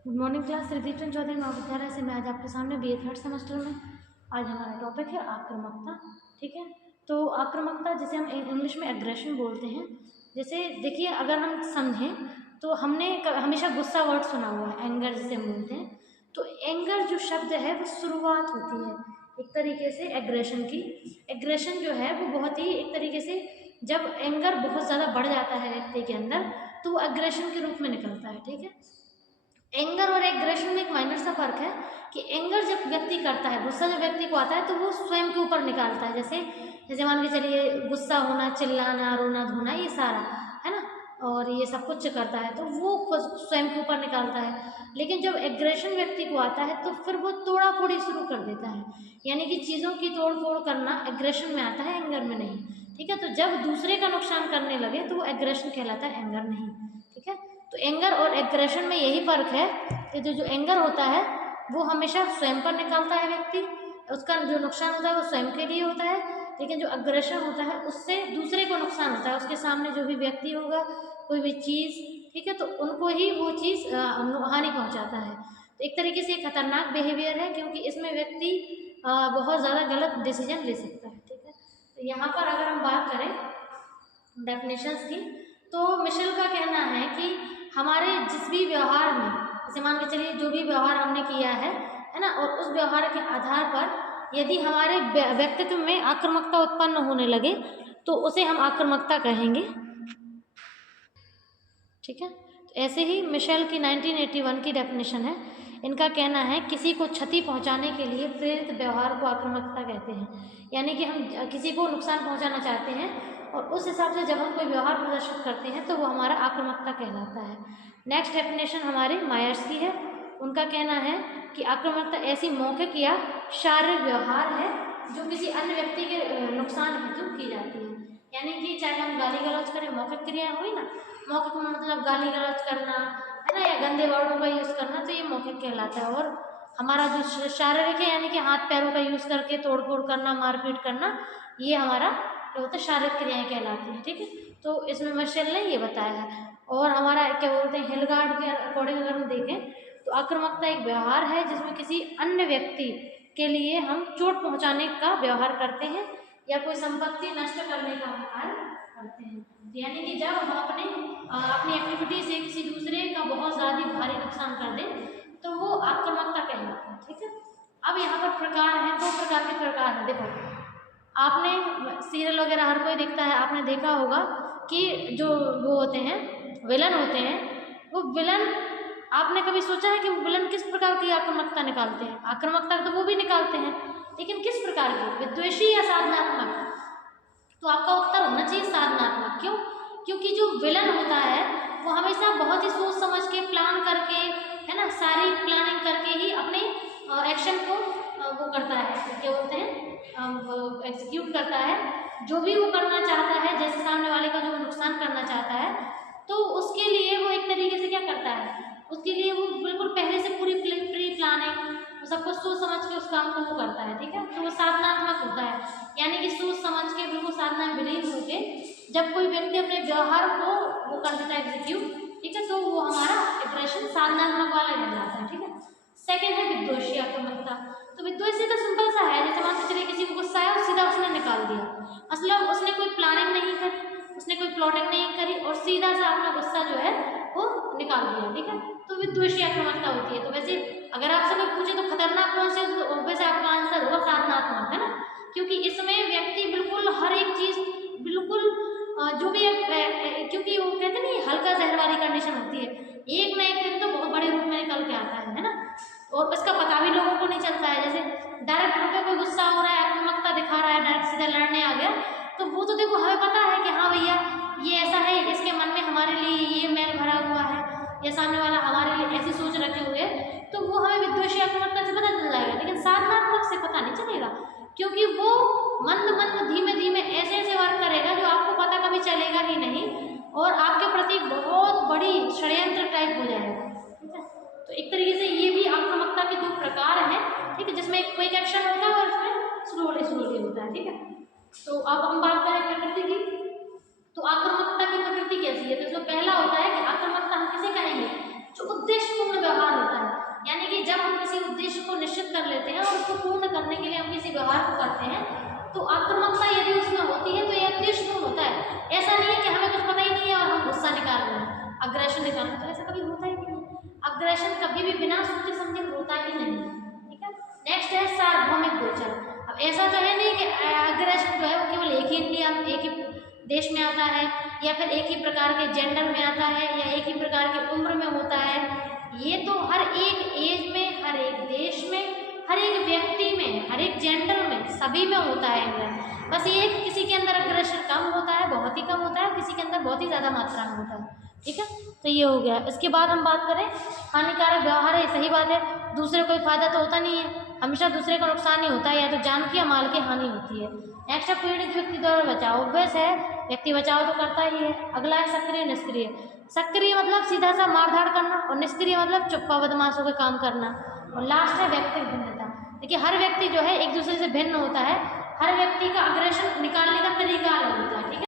Good morning class. Riddhi Chaudhary Mahavidyalaya से मैं आज आपके सामने बीए थर्ड सेमेस्टर में आज हमारा टॉपिक है आक्रामकता। ठीक है, तो आक्रामकता जिसे हम इंग्लिश में एग्रेशन बोलते हैं। जैसे देखिए, अगर हम समझें तो हमने हमेशा गुस्सा वर्ड सुना हुआ है, एंगर जिसे हम बोलते हैं। तो एंगर जो शब्द है वो शुरुआत होती है एक तरीके से एग्रेशन की। एग्रेशन जो है वो बहुत ही एक तरीके से, जब एंगर बहुत ज़्यादा बढ़ जाता है व्यक्ति के अंदर तो वो एग्रेशन के रूप में निकलता है। ठीक है, एंगर और एग्रेशन में एक माइनर सा फर्क है कि एंगर जब व्यक्ति करता है, गुस्सा जब व्यक्ति को आता है तो वो स्वयं के ऊपर निकालता है। जैसे जैसे मान के चलिए, गुस्सा होना, चिल्लाना, रोना धोना, ये सारा है ना, और ये सब कुछ करता है तो वो खुद स्वयं के ऊपर निकालता है। लेकिन जब एग्रेशन व्यक्ति को आता है तो फिर वो तोड़ा फोड़ी शुरू कर देता है, यानी कि चीज़ों की तोड़ फोड़ करना एग्रेशन में आता है, एंगर में नहीं। ठीक है, तो जब दूसरे का नुकसान करने लगे तो वो एग्रेशन कहलाता है, एंगर नहीं। ठीक है, तो एंगर और एग्रेशन में यही फर्क है कि जो एंगर होता है वो हमेशा स्वयं पर निकालता है व्यक्ति, उसका जो नुकसान होता है वो स्वयं के लिए होता है। लेकिन जो अग्रेशन होता है उससे दूसरे को नुकसान होता है, उसके सामने जो भी व्यक्ति होगा, कोई भी चीज़, ठीक है, तो उनको ही वो चीज़ हानि पहुंचाता है। तो एक तरीके से खतरनाक बिहेवियर है, क्योंकि इसमें व्यक्ति बहुत ज़्यादा गलत डिसीजन ले सकता है। ठीक है, तो यहाँ पर अगर हम बात करें डेफिनेशंस की, तो मिशेल का कहना है कि हमारे जिस भी व्यवहार में, जैसे मान के चलिए जो भी व्यवहार हमने किया है ना, और उस व्यवहार के आधार पर यदि हमारे व्यक्तित्व में आक्रामकता उत्पन्न होने लगे तो उसे हम आक्रामकता कहेंगे। ठीक है, तो ऐसे ही मिशेल की 1981 की डेफिनेशन है। इनका कहना है किसी को क्षति पहुंचाने के लिए प्रेरित व्यवहार को आक्रामकता कहते हैं, यानी कि हम किसी को नुकसान पहुंचाना चाहते हैं और उस हिसाब से जब हम कोई व्यवहार प्रदर्शित करते हैं तो वो हमारा आक्रामकता कहलाता है। नेक्स्ट डेफिनेशन हमारे मायर्स की है। उनका कहना है कि आक्रामकता ऐसी मौखिक या शारीरिक व्यवहार है जो किसी अन्य व्यक्ति के नुकसान हेतु की जाती है। यानी कि चाहे हम गाली गलौज करें, मौखिक क्रिया हुई ना, मौखिक में मतलब गाली गलौज करना है ना, या गंदे वर्डों का यूज़ करना, तो ये मौखिक कहलाता है। और हमारा जो शारीरिक है, यानी कि हाथ पैरों का यूज़ करके तोड़ फोड़ करना, मारपीट करना, ये हमारा क्या होता है, शारीरिक क्रियाएं कहलाती हैं। ठीक है, तो इसमें मिशेल ने ये बताया है। और हमारा क्या बोलते हैं, हिलगार्ड के अकॉर्डिंग अगर हम देखें तो आक्रामकता एक व्यवहार है जिसमें किसी अन्य व्यक्ति के लिए हम चोट पहुंचाने का व्यवहार करते हैं या कोई संपत्ति नष्ट करने का व्यवहार करते हैं। यानी कि जब हम अपनी एक्टिविटी से किसी दूसरे का बहुत ज़्यादा भारी नुकसान कर दें तो वो आक्रामकता कहलाता है। ठीक है, अब यहाँ पर प्रकार हैं, दो प्रकार के प्रकार हैं। देखो, आपने सीरियल वगैरह हर कोई देखता है, आपने देखा होगा कि जो वो होते हैं, विलन होते हैं, वो विलन, आपने कभी सोचा है कि वो विलन किस प्रकार की आक्रामकता निकालते हैं? आक्रामकता तो वो भी निकालते हैं, लेकिन किस प्रकार की, विद्वेषी या साधनात्मक? तो आपका उत्तर होना चाहिए साधनात्मक। क्यों? क्योंकि जो विलन होता है वो हमेशा बहुत ही सोच समझ के, प्लान करके, है ना, सारी प्लानिंग करके ही अपने एक्शन को वो करता है, क्या बोलते हैं, एग्जीक्यूट करता है। जो भी वो करना चाहता है, जैसे सामने वाले का जो नुकसान करना चाहता है, तो उसके लिए वो एक तरीके से क्या करता है, उसके लिए वो बिल्कुल पहले से पूरी प्री प्लानिंग, सब कुछ सोच समझ के उस काम को वो करता है। ठीक है, तो वो साधनात्मक होता है, यानी कि सोच समझ के बिल्कुल साधना में विलीन होके जब कोई व्यक्ति अपने व्यवहार को वो कर देता है एग्जीक्यूट, ठीक है, तो वो हमारा एग्रेशन साधनात्मक वाला बन जाता है। ठीक है, सेकेंड है विद्वेषी आक्रामकता। तो विद्वेषी तो सिंपल सा है, जैसे मान के चलिए किसी को गुस्सा है और सीधा उसने निकाल दिया, मतलब उसने कोई प्लानिंग नहीं करी, उसने कोई प्लॉटिंग नहीं करी और सीधा सा अपना गुस्सा जो है वो निकाल दिया। ठीक है, तो विद्वेषी आक्रामकता होती है। तो वैसे अगर आपसे कोई पूछे तो खतरनाक कौन से, तो वैसे आपका आंसर होगा साधनात्मक, है ना, क्योंकि इसमें व्यक्ति बिल्कुल हर एक चीज बिल्कुल जो भी क्योंकि वो कहते नहीं, हल्का जहर वाली कंडीशन होती है, एक ना एक दिन तो बहुत बड़े रूप में निकल के आता है ना, और इसका पता भी लोगों को नहीं चलता है। जैसे डायरेक्ट होकर कोई गुस्सा हो रहा है, आक्रामकता दिखा रहा है, डायरेक्ट सीधा लड़ने आ गया, तो वो तो देखो हमें पता है कि हाँ भैया ये ऐसा है, इसके मन में हमारे लिए ये मैल भरा हुआ है, या सामने वाला हमारे लिए ऐसी सोच रखे हुए, तो वो हमें विद्वेषी आक्रामकता से पता चल जाएगा। लेकिन साधनात्मक से पता नहीं चलेगा, क्योंकि वो मंद मंद धीमे धीमे ऐसे ऐसे वर्क करेगा जो आपको पता कभी चलेगा ही नहीं, और आपके प्रति बहुत बड़ी षड्यंत्र टाइप हो जाएगा। ठीक है, तो एक तरीके से ये भी आक्रामकता के दो प्रकार हैं। ठीक है, जिसमें एक क्विक एक्शन होता है और इसमें स्लोली स्लोली होता है। ठीक है, तो अब हम बात करें प्रकृति की, तो आक्रामकता की प्रकृति कैसी है? तो इसमें पहला होता है कि आक्रामकता हम किसे कहेंगे, जो उद्देश्यपूर्ण व्यवहार होता निश्चित कर लेते हैं और उसको पूर्ण करने के लिए हम किसी व्यवहार को करते हैं, तो आक्रामकता यदि उसमें होती है तो ये उद्देश्यपूर्ण होता है। ऐसा नहीं है कि हमें कुछ पता ही नहीं है और हम गुस्सा निकाल रहे हैं, अग्रेशन निकाल रहे हैं, तो ऐसा कभी होता ही नहीं है। अग्रेशन कभी भी बिना सोचे समझे होता ही नहीं, ठीक है। नेक्स्ट है सार्वभौमिक गोचर। अब ऐसा तो है नहीं कि अग्रेशन जो है वो केवल एक ही इंडिया में, एक ही देश में आता है, या फिर एक ही प्रकार के जेंडर में आता है, या एक ही प्रकार की उम्र में होता है। ये तो हर एक एज में, हर एक देश में, हर एक व्यक्ति में, हर एक जेंडर में, सभी में होता है इनका। बस ये है कि किसी के अंदर अग्रेशन कम होता है, बहुत ही कम होता है, किसी के अंदर बहुत ही ज़्यादा मात्रा में होता है, ठीक है। तो ये हो गया। इसके बाद हम बात करें हानिकारक व्यवहार है, सही बात है, दूसरे को कोई फायदा तो होता नहीं है, हमेशा दूसरे को नुकसान ही होता है, या तो जान की या माल की हानि होती है। नेक्स्ट है पीड़ित व्यक्ति द्वारा बचाव। ऑब्वियस है, व्यक्ति बचाव तो करता ही है। अगला है सक्रिय निष्क्रिय। सक्रिय मतलब सीधा सा मारधाड़ करना, और निष्क्रिय मतलब चुप्पा बदमाशों के काम करना। और लास्ट है व्यक्तिगत भिन्नता। देखिए हर व्यक्ति जो है एक दूसरे से भिन्न होता है, हर व्यक्ति का अग्रेशन निकालने का तरीका अलग होता है।